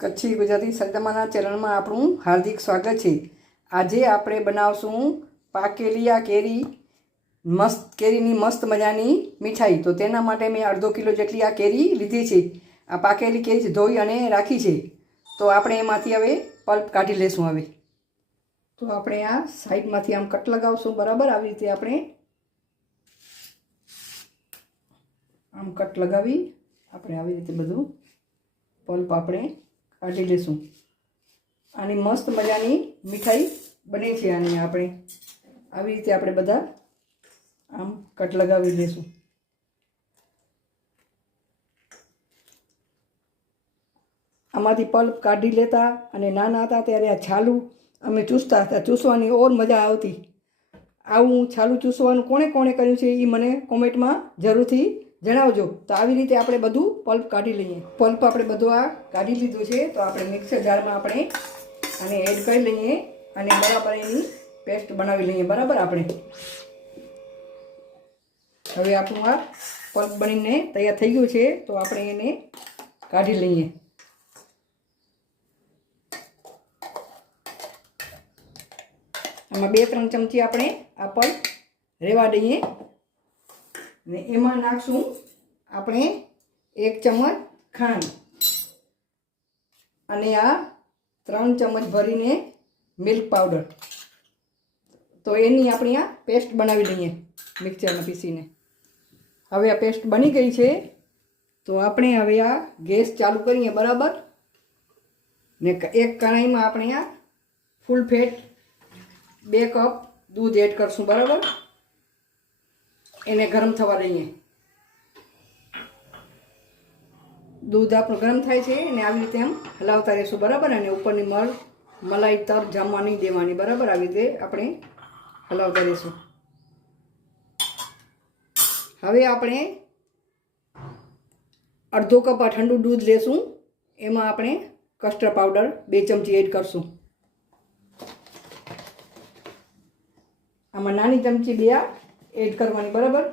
કચ્છી ગુજરાતી સરનામાના ચેનલમાં આપણું હાર્દિક સ્વાગત છે। આજે આપણે બનાવશું પાકેલી આ કેરી કેરીની મસ્ત મજાની મીઠાઈ। તો તેના માટે મેં અડધો કિલો જેટલી આ કેરી લીધી છે। આ પાકેલી કેરી ધોઈ અને રાખી છે। તો આપણે એમાંથી હવે પલ્પ કાઢી લેશું। હવે તો આપણે આ સાઈડમાંથી આમ કટ લગાવશું બરાબર। આવી રીતે આપણે આમ કટ લગાવી આપણે આવી રીતે બધું પલ્પ આપણે કાઢી લેશું। આની મસ્ત મજાની મીઠાઈ બને છે। આની આપણે આવી રીતે આપણે બધા આમ કટ લગાવી લેશું। આમાંથી પલ્પ કાઢી લેતા અને નાના હતા ત્યારે આ છાલું અમે ચૂસતા હતા। ચૂસવાની ઓર મજા આવતી। આવું છાલું ચૂસવાનું કોણે કોણે કર્યું છે એ મને કોમેન્ટમાં જરૂરથી જણાવજો। તો આવી રીતે આપણે બધું પલ્પ કાઢી લઈએ। પલ્પ આપણે બધું આ કાઢી લીધું છે। તો આપણે મિક્સર જારમાં આપણે આને એડ કરી લઈએ અને બરાબર એની પેસ્ટ બનાવી લઈએ બરાબર। આપણે હવે આપણું આ પલ્પ બનીને તૈયાર થઈ ગયું છે। તો આપણે એને કાઢી લઈએ। આમાં 2-3 ચમચી આપણે આ પલ્પ રેવા દઈએ ને એમાં નાખશું આપણે 1 ચમચ ખાંડ અને આ 3 ચમચ ભરીને મિલ્ક પાવડર। તો એની આપણે આ પેસ્ટ બનાવી લઈએ મિક્સરમાં પીસીને। હવે આ પેસ્ટ બની ગઈ છે। તો આપણે હવે આ ગેસ ચાલુ કરીએ બરાબર ને એક કઢાઈમાં આપણે આ ફૂલ ફેટ 2 કપ દૂધ એડ કરશું બરાબર। એને ગરમ થવા દઈએ। દૂધ આપણું ગરમ થાય છે અને આવી રીતે આમ હલાવતા રહેશું બરાબર। અને ઉપરની મલાઈ તર જમવા નહીં દેવાની બરાબર। આવી રીતે આપણે હલાવતા રહેશું। હવે આપણે અડધો કપ આ ઠંડુ દૂધ લેશું। એમાં આપણે કસ્ટર્ડ પાવડર 2 ચમચી એડ કરશું। આમાં નાની ચમચી 2 એડ કરવાની બરાબર।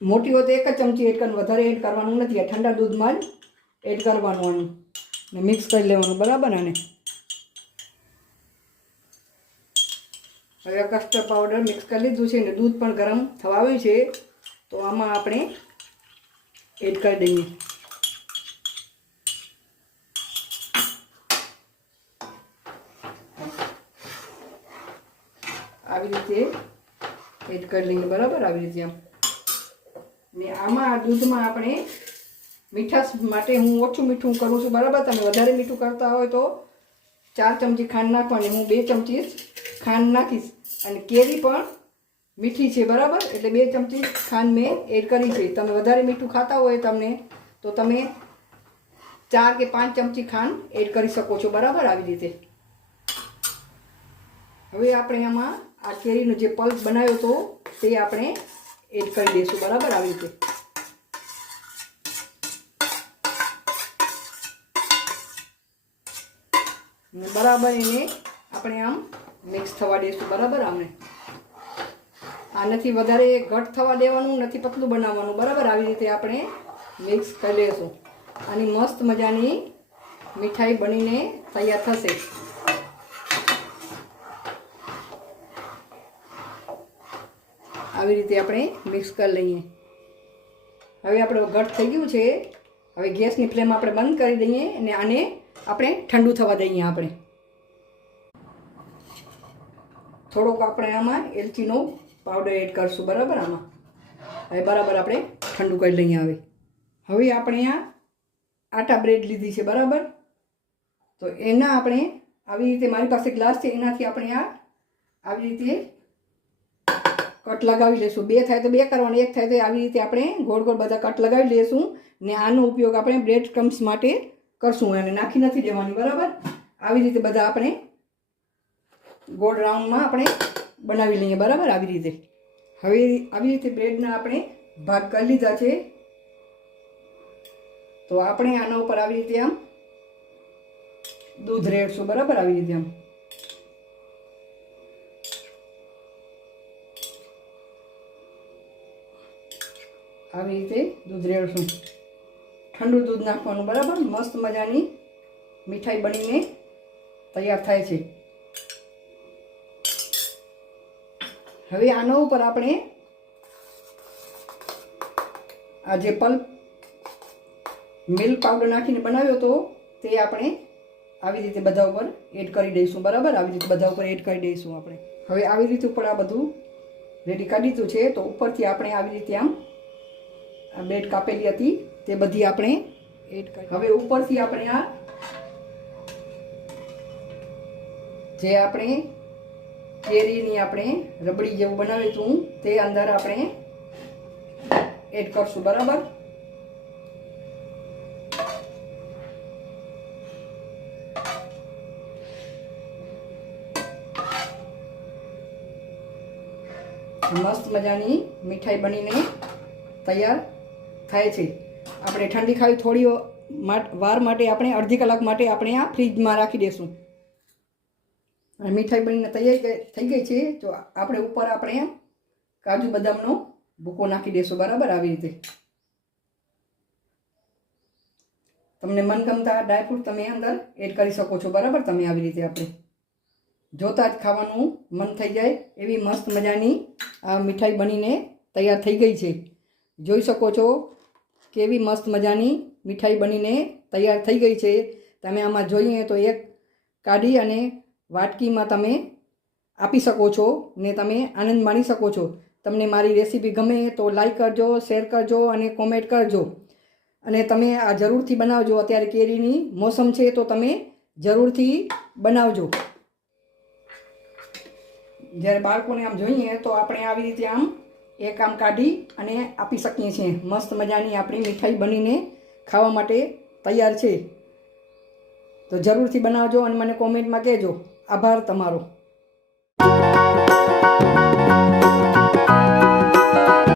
મોટી હોય તો 1 જ ચમચી એડ કરવાનું, વધારે એડ કરવાનું નથી। આ ઠંડા દૂધમાં જ એડ કરવાનું આનું ને મિક્સ કરી લેવાનું બરાબર। આને હવે કસ્ટર્ડ પાવડર મિક્સ કરી લીધું છે ને દૂધ પણ ગરમ થવા આવ્યું છે। તો આમાં આપણે એડ કરી દઈએ। આવી રીતે એડ કરી લઈએ બરાબર। આવી રીતે આમ ને આમાં આ દૂધમાં આપણે મીઠાશ માટે હું ઓછું મીઠું કરું છું બરાબર। તમે વધારે મીઠું કરતા હોય તો 4 ચમચી ખાંડ નાખવાની। હું 2 ચમચી ખાંડ નાખીશ અને કેરી પણ મીઠી છે બરાબર। એટલે 2 ચમચી ખાંડ મેં એડ કરી છે। તમે વધારે મીઠું ખાતા હોય તમને તો તમે 4 કે 5 ચમચી ખાંડ એડ કરી શકો છો બરાબર। આવી રીતે હવે આપણે આમાં આ કેરીનો જે પલ્પ બનાવ્યો હતો તે આપણે એડ કરી દઈશું બરાબર। આવી રીતે બરાબર એને આપણે આમ મિક્સ થવા દઈશું બરાબર। આમને આ નથી વધારે ઘટ થવા દેવાનું, નથી પતલું બનાવવાનું બરાબર। આવી રીતે આપણે મિક્સ કરી લઈશું। આની મસ્ત મજાની મીઠાઈ બનીને તૈયાર થશે। આવી રીતે આપણે મિક્સ કરી લઈએ। હવે આપણે ઘટ થઈ ગયું છે। હવે ગેસની ફ્લેમ આપણે બંધ કરી દઈએ અને આને આપણે ઠંડુ થવા દઈએ। આપણે થોડોક આપણે આમાં એલચીનો પાવડર એડ કરશું બરાબર। આમાં હવે બરાબર આપણે ઠંડુ કરી લઈએ। હવે આપણે આ આટા બ્રેડ લીધી છે બરાબર। તો એના આપણે આવી રીતે મારી પાસે ગ્લાસ છે એનાથી આપણે આ આવી રીતે કટ લગાવી લઈશું। 2 થાય તો 2 કરવાની, 1 થાય તો આવી રીતે આપણે ગોળ ગોળ બધા કટ લગાવી લઈશું ને આનો ઉપયોગ આપણે બ્રેડ ક્રમ્સ માટે કરશું। અને નાખી નથી દેવાની બરાબર। આવી રીતે બધા આપણે ગોળ રાઉન્ડમાં આપણે બનાવી લઈએ બરાબર। આવી રીતે હવે આવી રીતે બ્રેડના આપણે ભાગ કરી લીધા છે। તો આપણે આના ઉપર આવી રીતે આમ દૂધ રેડશું બરાબર। આવી રીતે આમ આવી રીતે દૂધ રેડશું. ઠંડુ દૂધ નાખવાનું, બરાબર. મસ્ત મજાની મીઠાઈ બનીને તૈયાર થાય છે. હવે આના ઉપર આપણે આ જે પલ્પ મિલ્ક પાવડર નાખીને બનાવ્યો હતો તે આપણે આવી રીતે બધા ઉપર એડ કરી દઈશું, બરાબર. આવી રીતે બધા ઉપર એડ કરી દઈશું આપણે. હવે આવી રીતે ઉપર આ બધું રેડી કરી દીધું છે. તો ઉપરથી આપણે આવી રીતે આમ આ બ્રેડ કાપેલી હતી તે બધી આપણે એડ કરી. હવે ઉપરથી આપણે આ જે આપણે કેરીની આપણે રબડી જેવું બનાવ્યું હતું તે અંદર આપણે એડ કરશું, બરાબર. મસ્ત મજાની મીઠાઈ બનીને તૈયાર થાય છે. આપણે ઠંડી ખાવી થોડી વાર માટે આપણે અડધી કલાક માટે આપણે આ ફ્રીજમાં રાખી દઈશું. મીઠાઈ બનીને તૈયાર થઈ ગઈ છે. તો આપણે ઉપર આપણે કાજુ બદામનો ભૂકો નાખી દઈશું, બરાબર. આવી રીતે તમને મનગમતા ડ્રાયફ્રૂટ તમે અંદર એડ કરી શકો છો, બરાબર. તમે આવી રીતે આપણે જોતા જ ખાવાનું મન થઈ જાય એવી મસ્ત મજાની આ મીઠાઈ બનીને તૈયાર થઈ ગઈ છે. જોઈ શકો છો કેવી મસ્ત મજાની મીઠાઈ બનીને તૈયાર થઈ ગઈ છે. તમે આમાં જોઈએ તો એક કાઢી અને વાટકીમાં તમે આપી શકો છો ને તમે આનંદ માણી શકો છો. તમને મારી રેસીપી ગમે તો લાઈક કરજો, શેર કરજો અને કોમેન્ટ કરજો. અને તમે આ જરૂરથી બનાવજો. અત્યારે કેરીની મોસમ છે તો તમે જરૂરથી બનાવજો. જ્યારે બાળકોને આમ જોઈએ તો આપણે આવી રીતે આમ એક આમ કાઢી અને આપી શકીએ છીએ. મસ્ત મજાની આપણી મીઠાઈ બનીને ખાવા માટે તૈયાર છે. તો જરૂરથી બનાવજો અને મને કોમેન્ટમાં કહેજો. આભાર તમારો.